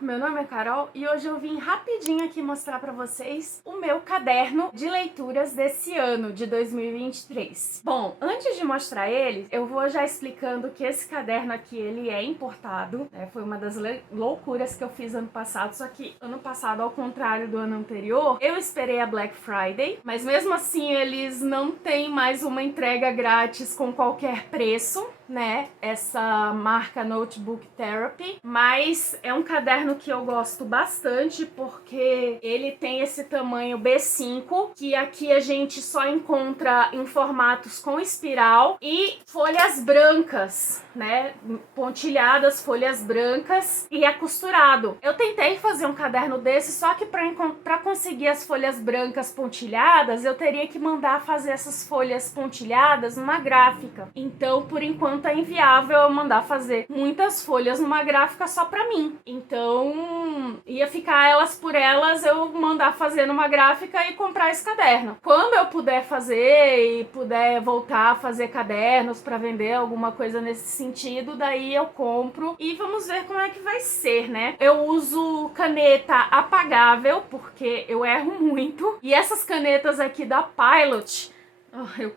meu nome é Carol e hoje eu vim rapidinho aqui mostrar pra vocês o meu caderno de leituras desse ano, de 2023. Bom, antes de mostrar ele, eu vou já explicando que esse caderno aqui, ele é importado, né? Foi uma das loucuras que eu fiz ano passado, só que ano passado, ao contrário do ano anterior, eu esperei a Black Friday, mas mesmo assim eles não têm mais uma entrega grátis com qualquer preço, né? Essa marca Notebook Therapy, mas é um caderno que eu gosto bastante porque ele tem esse tamanho B5, que aqui a gente só encontra em formatos com espiral e folhas brancas, né? Pontilhadas, folhas brancas, e é costurado. Eu tentei fazer um caderno desse, só que para conseguir as folhas brancas pontilhadas, eu teria que mandar fazer essas folhas pontilhadas numa gráfica. Então, por enquanto, é inviável eu mandar fazer muitas folhas numa gráfica só pra mim. Então, ia ficar elas por elas, eu mandar fazer numa gráfica e comprar esse caderno. Quando eu puder fazer e puder voltar a fazer cadernos pra vender, alguma coisa nesse sentido, daí eu compro e vamos ver como é que vai ser, né? Eu uso caneta apagável, porque eu erro muito. E essas canetas aqui da Pilot,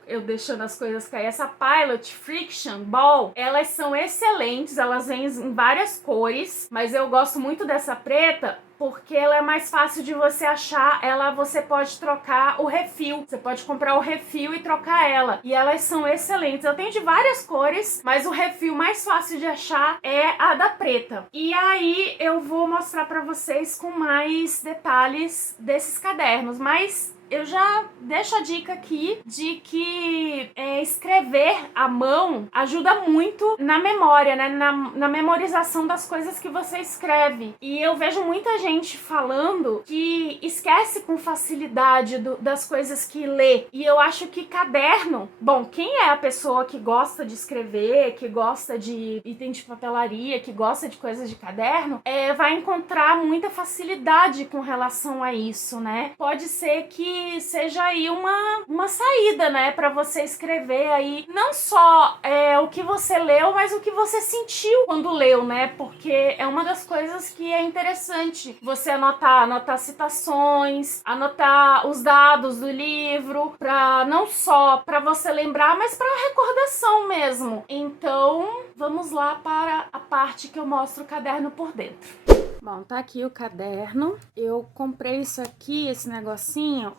eu deixando as coisas cair. Essa Pilot Friction Ball, elas são excelentes, elas vêm em várias cores, mas eu gosto muito dessa preta porque ela é mais fácil de você achar. Você pode trocar o refil, você pode comprar o refil e trocar ela, e elas são excelentes. Eu tenho de várias cores, mas o refil mais fácil de achar é a da preta. E aí eu vou mostrar pra vocês com mais detalhes desses cadernos, mas eu já deixo a dica aqui de que escrever à mão ajuda muito na memória, né? Na memorização das coisas que você escreve. E eu vejo muita gente falando que esquece com facilidade das coisas que lê. E eu acho que caderno... Bom, quem é a pessoa que gosta de escrever, que gosta de item de papelaria, que gosta de coisas de caderno, vai encontrar muita facilidade com relação a isso, né? Pode ser que seja aí uma saída, né, para você escrever aí não só o que você leu, mas o que você sentiu quando leu, né? Porque é uma das coisas que é interessante você anotar citações, anotar os dados do livro, para não só para você lembrar, mas para recordação mesmo. Então, vamos lá para a parte que eu mostro o caderno por dentro. Bom, tá aqui o caderno. Eu comprei isso aqui, esse negocinho,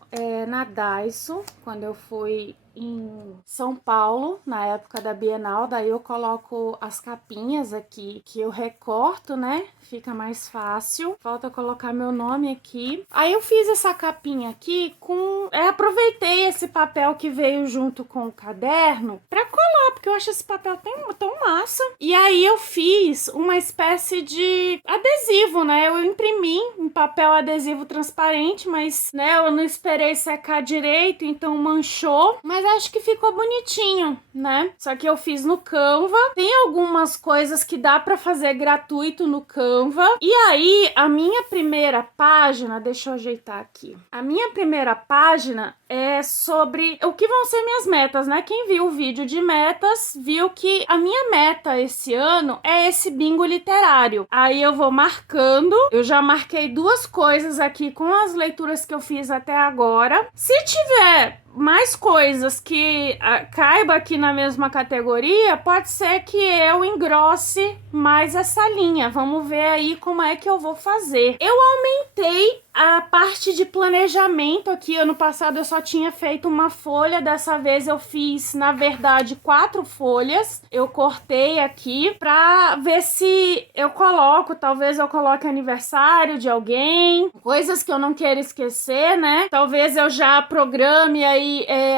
na Daiso, quando eu fui em São Paulo, na época da Bienal. Daí eu coloco as capinhas aqui, que eu recorto, né? Fica mais fácil. Falta colocar meu nome aqui. Aí eu fiz essa capinha aqui com... aproveitei esse papel que veio junto com o caderno pra colar, porque eu acho esse papel tão massa. E aí eu fiz uma espécie de adesivo, né? Eu imprimi um papel adesivo transparente, mas, né, eu não esperei secar direito, então manchou. Mas acho que ficou bonitinho, né? Só que eu fiz no Canva. Tem algumas coisas que dá pra fazer gratuito no Canva. E aí, a minha primeira página... Deixa eu ajeitar aqui. A minha primeira página é sobre o que vão ser minhas metas, né? Quem viu o vídeo de metas, viu que a minha meta esse ano é esse bingo literário. Aí eu vou marcando. Eu já marquei 2 coisas aqui com as leituras que eu fiz até agora. Se tiver mais coisas que caiba aqui na mesma categoria, pode ser que eu engrosse mais essa linha. Vamos ver aí como é que eu vou fazer. Eu aumentei a parte de planejamento aqui. Ano passado eu só tinha feito uma folha, dessa vez eu fiz, na verdade, 4 folhas. Eu cortei aqui pra ver se eu coloco, talvez eu coloque aniversário de alguém, coisas que eu não quero esquecer, né? Talvez eu já programe aí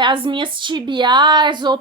as minhas TBRs ou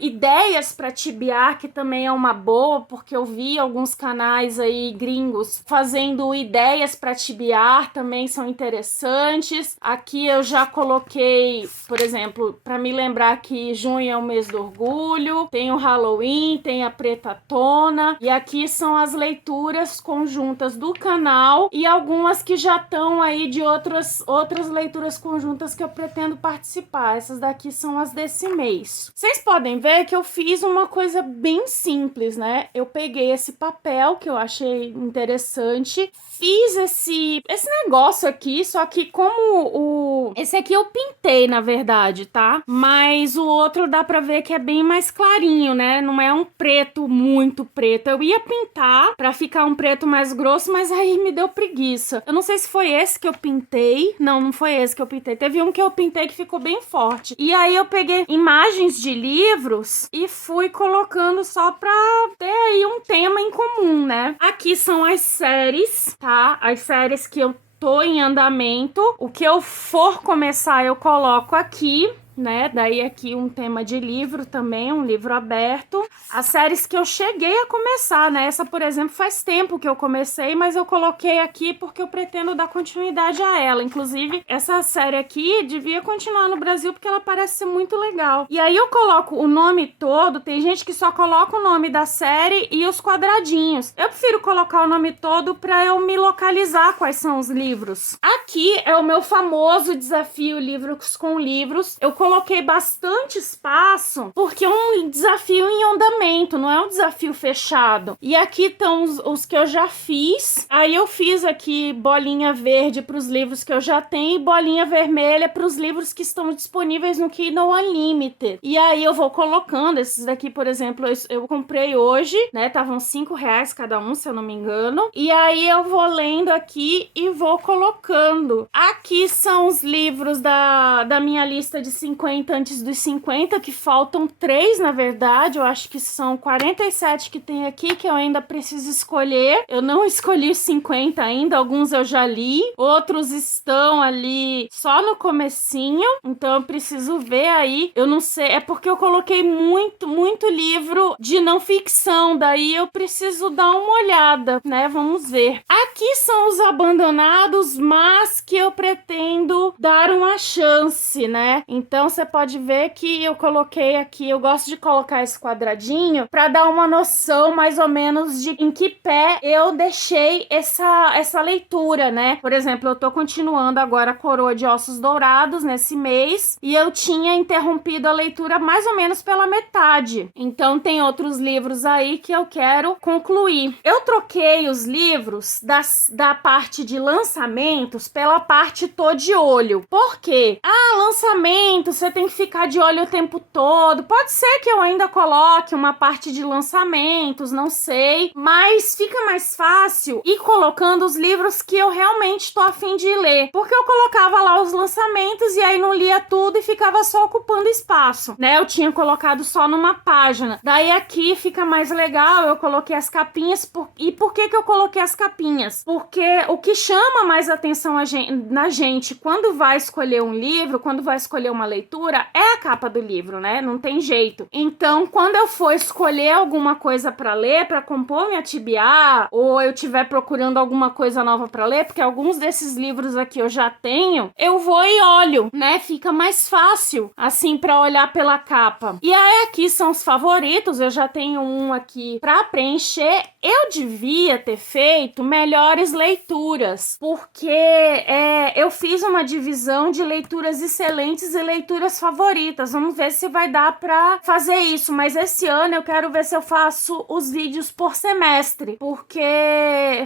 ideias para TBR, que também é uma boa, porque eu vi alguns canais aí gringos fazendo ideias para TBR, também são interessantes. Aqui eu já coloquei, por exemplo, para me lembrar que junho é o mês do orgulho, tem o Halloween, tem a Preta Tona, e aqui são as leituras conjuntas do canal e algumas que já estão aí de outras leituras conjuntas que eu pretendo participar. participar. Essas daqui são as desse mês. Vocês podem ver que eu fiz uma coisa bem simples, né? Eu peguei esse papel que eu achei interessante, fiz esse negócio aqui, só que como esse aqui eu pintei, na verdade, tá? Mas o outro dá pra ver que é bem mais clarinho, né? Não é um preto muito preto. Eu ia pintar pra ficar um preto mais grosso, mas aí me deu preguiça. Eu não sei se foi esse que eu pintei. Não foi esse que eu pintei. Teve um que eu pintei que ficou bem forte. E aí eu peguei imagens de livros e fui colocando só pra ter aí um tema em comum, né? Aqui são as séries, tá? As séries que eu tô em andamento. O que eu for começar, eu coloco aqui, né? Daí aqui um tema de livro também, um livro aberto. As séries que eu cheguei a começar, né? Essa, por exemplo, faz tempo que eu comecei, mas eu coloquei aqui porque eu pretendo dar continuidade a ela. Inclusive, essa série aqui devia continuar no Brasil porque ela parece ser muito legal. E aí eu coloco o nome todo, tem gente que só coloca o nome da série e os quadradinhos. Eu prefiro colocar o nome todo pra eu me localizar quais são os livros. Aqui é o meu famoso desafio Livros com Livros. Eu coloquei bastante espaço porque é um desafio em andamento, não é um desafio fechado. E aqui estão os que eu já fiz. Aí eu fiz aqui bolinha verde para os livros que eu já tenho e bolinha vermelha para os livros que estão disponíveis no Kindle Unlimited. E aí eu vou colocando esses daqui, por exemplo, eu comprei hoje, né? Estavam R$5 cada um, se eu não me engano. E aí eu vou lendo aqui e vou colocando. Aqui são os livros da minha lista de 50 antes dos 50, que faltam 3, na verdade. Eu acho que são 47 que tem aqui, que eu ainda preciso escolher. Eu não escolhi os 50 ainda, alguns eu já li, outros estão ali só no comecinho, então eu preciso ver aí. Eu não sei, é porque eu coloquei muito livro de não ficção, daí eu preciso dar uma olhada, né? Vamos ver. Aqui são os abandonados, mas que eu pretendo dar uma chance, né? Então você pode ver que eu coloquei aqui, eu gosto de colocar esse quadradinho para dar uma noção mais ou menos de em que pé eu deixei essa leitura, né? Por exemplo, eu tô continuando agora a Coroa de Ossos Dourados nesse mês e eu tinha interrompido a leitura mais ou menos pela metade. Então tem outros livros aí que eu quero concluir. Eu troquei os livros da parte de lançamentos pela parte tô de olho. Por quê? Lançamento, você tem que ficar de olho o tempo todo. Pode ser que eu ainda coloque uma parte de lançamentos, não sei, mas fica mais fácil ir colocando os livros que eu realmente tô a fim de ler, porque eu colocava lá os lançamentos e aí não lia tudo e ficava só ocupando espaço, né? Eu tinha colocado só numa página. Daí aqui fica mais legal, eu coloquei as capinhas. E por que eu coloquei as capinhas? Porque o que chama mais atenção na gente quando vai escolher um livro, quando vai escolher uma leitura, é a capa do livro, né? Não tem jeito. Então, quando eu for escolher alguma coisa pra ler, pra compor minha TBA, ou eu estiver procurando alguma coisa nova pra ler, porque alguns desses livros aqui eu já tenho, eu vou e olho, né? Fica mais fácil, assim, pra olhar pela capa. E aí, aqui são os favoritos. Eu já tenho um aqui pra preencher. Eu devia ter feito melhores leituras, porque eu fiz uma divisão de leituras excelentes e leituras favoritas. Vamos ver se vai dar pra fazer isso, mas esse ano eu quero ver se eu faço os vídeos por semestre, porque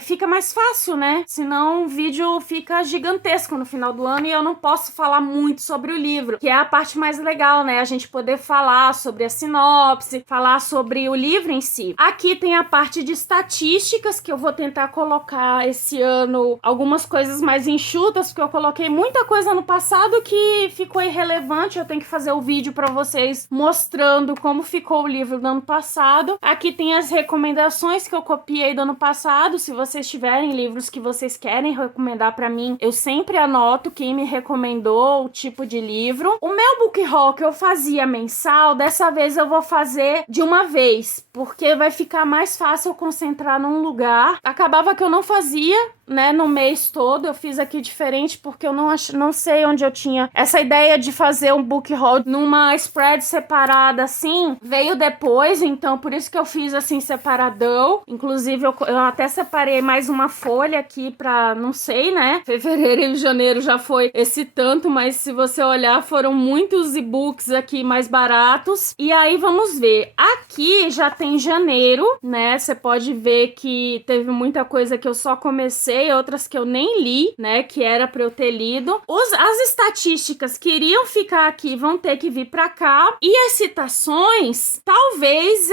fica mais fácil, né? Senão o vídeo fica gigantesco no final do ano e eu não posso falar muito sobre o livro, que é a parte mais legal, né? A gente poder falar sobre a sinopse, falar sobre o livro em si. Aqui tem a parte de estatísticas, que eu vou tentar colocar esse ano algumas coisas mais enxutas, porque eu coloquei muita coisa no passado que ficou irrelevante. Eu tenho que fazer o vídeo pra vocês mostrando como ficou o livro do ano passado. Aqui tem as recomendações que eu copiei do ano passado. Se vocês tiverem livros que vocês querem recomendar pra mim, eu sempre anoto quem me recomendou, o tipo de livro. O meu book haul que eu fazia mensal, dessa vez eu vou fazer de uma vez, porque vai ficar mais fácil eu concentrar num lugar. Acabava que eu não fazia, né, no mês todo. Eu fiz aqui diferente porque eu não sei onde eu tinha essa ideia de fazer um book haul numa spread separada assim, veio depois, então por isso que eu fiz assim separadão. Inclusive eu até separei mais uma folha aqui pra, não sei, né, fevereiro e janeiro já foi esse tanto, mas se você olhar foram muitos e-books aqui mais baratos. E aí vamos ver, aqui já tem janeiro, né, você pode ver que teve muita coisa que eu só comecei, outras que eu nem li, né, que era pra eu ter lido. As estatísticas que iriam ficar aqui vão ter que vir pra cá, e as citações, talvez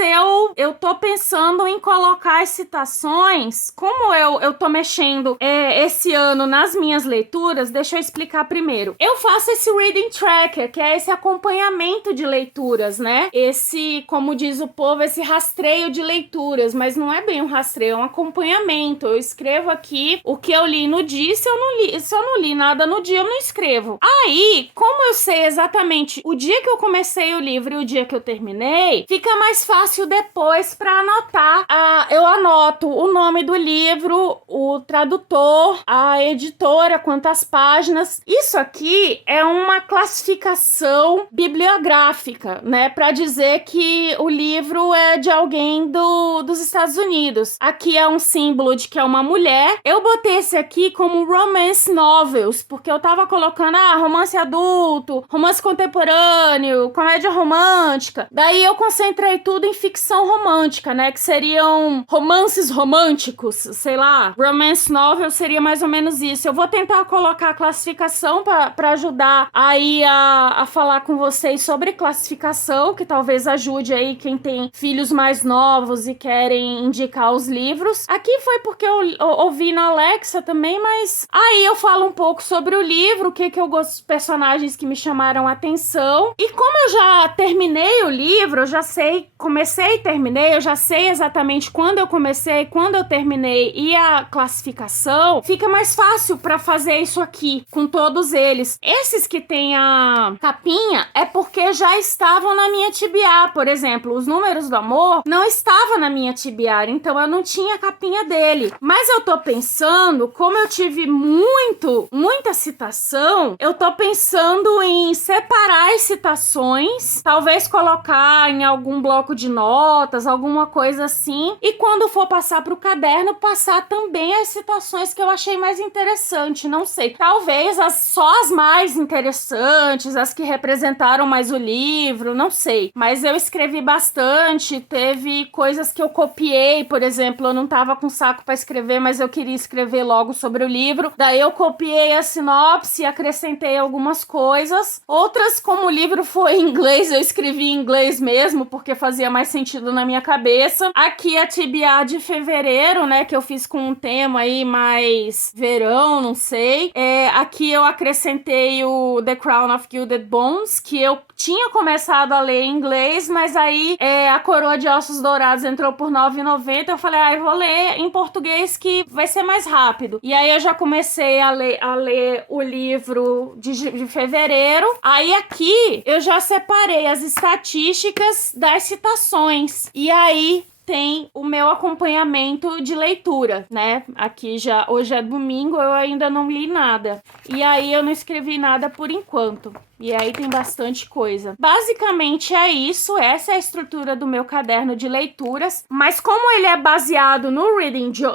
eu tô pensando em colocar as citações, como eu tô mexendo esse ano nas minhas leituras. Deixa eu explicar primeiro. Eu faço esse reading tracker, que é esse acompanhamento de leituras, né, esse, como diz o povo, esse rastreio de leituras, mas não é bem um rastreio, é um acompanhamento. Eu escrevo aqui o que eu li no dia. Se eu não li nada no dia, eu não escrevo. Aí, como eu sei exatamente o dia que eu comecei o livro e o dia que eu terminei, fica mais fácil depois para anotar. Eu anoto o nome do livro, o tradutor, a editora, quantas páginas. Isso aqui é uma classificação bibliográfica, né, para dizer que o livro é de alguém dos Estados Unidos. Aqui é um símbolo de que é uma mulher. Eu botei esse aqui como romance novels, porque eu tava colocando romance adulto, romance contemporâneo, comédia romântica. Daí eu concentrei tudo em ficção romântica, né, que seriam romances românticos, sei lá. Romance novel seria mais ou menos isso. Eu vou tentar colocar a classificação para ajudar aí a falar com vocês sobre classificação, que talvez ajude aí quem tem filhos mais novos e querem indicar os livros. Aqui foi porque eu ouvi na Alexa também, mas aí eu falo um pouco sobre o livro, o que eu gosto, os personagens que me chamaram a atenção. E como eu já terminei o livro, eu já sei, comecei e terminei, eu já sei exatamente quando eu comecei, quando eu terminei e a classificação, fica mais fácil para fazer isso aqui com todos eles. Esses que tem a capinha é porque já estavam na minha TBR, por exemplo, os números do amor não estavam na minha TBR, então eu não tinha a capinha dele. Mas eu tô pensando, como eu tive muita citação, eu tô pensando em separar as citações, talvez colocar em algum bloco de notas, alguma coisa assim, e quando for passar pro caderno, passar também as citações que eu achei mais interessante, não sei. Talvez só as mais interessantes, as que representaram mais o livro, não sei. Mas eu escrevi bastante, teve coisas que eu copiei, por exemplo, eu não tava com saco pra escrever, mas eu queria escrever logo sobre o livro. Daí eu copiei a sinopse, acrescentei algumas coisas. Outras, como o livro foi em inglês, eu escrevi em inglês mesmo, porque fazia mais sentido na minha cabeça. Aqui a TBR de fevereiro, né, que eu fiz com um tema aí mais verão, não sei. Aqui eu acrescentei o The Crown of Gilded Bones, que eu tinha começado a ler em inglês, mas aí a Coroa de Ossos Dourados entrou por R$ 9,90. Eu falei, eu vou ler em português que vai ser mais rápido. E aí eu já comecei a ler o livro de fevereiro. Aí aqui eu já separei as estatísticas das citações. E aí tem o meu acompanhamento de leitura, né? Aqui já, hoje é domingo, eu ainda não li nada. E aí eu não escrevi nada por enquanto. E aí tem bastante coisa. Basicamente é isso, essa é a estrutura do meu caderno de leituras, mas como ele é baseado no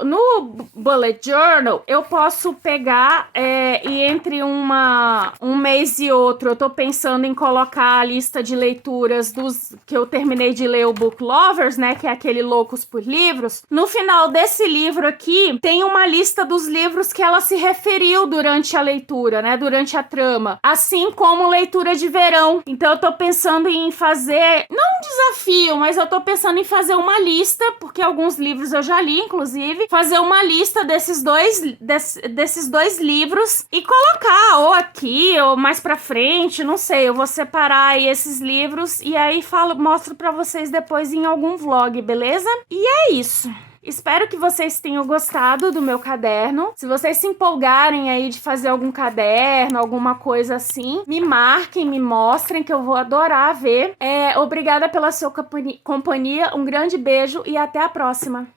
no Bullet Journal, eu posso pegar e entre um mês e outro, eu tô pensando em colocar a lista de leituras dos que eu terminei de ler, o Book Lovers, né, que é aquele Loucos por Livros. No final desse livro aqui, tem uma lista dos livros que ela se referiu durante a leitura, né, durante a trama, assim como leitura de verão. Então eu tô pensando em fazer, não um desafio, mas eu tô pensando em fazer uma lista, porque alguns livros eu já li, inclusive, fazer uma lista desses dois livros e colocar ou aqui ou mais pra frente, não sei, eu vou separar aí esses livros e aí mostro pra vocês depois em algum vlog, beleza? E é isso. Espero que vocês tenham gostado do meu caderno. Se vocês se empolgarem aí de fazer algum caderno, alguma coisa assim, me marquem, me mostrem que eu vou adorar ver. Obrigada pela sua companhia, um grande beijo e até a próxima.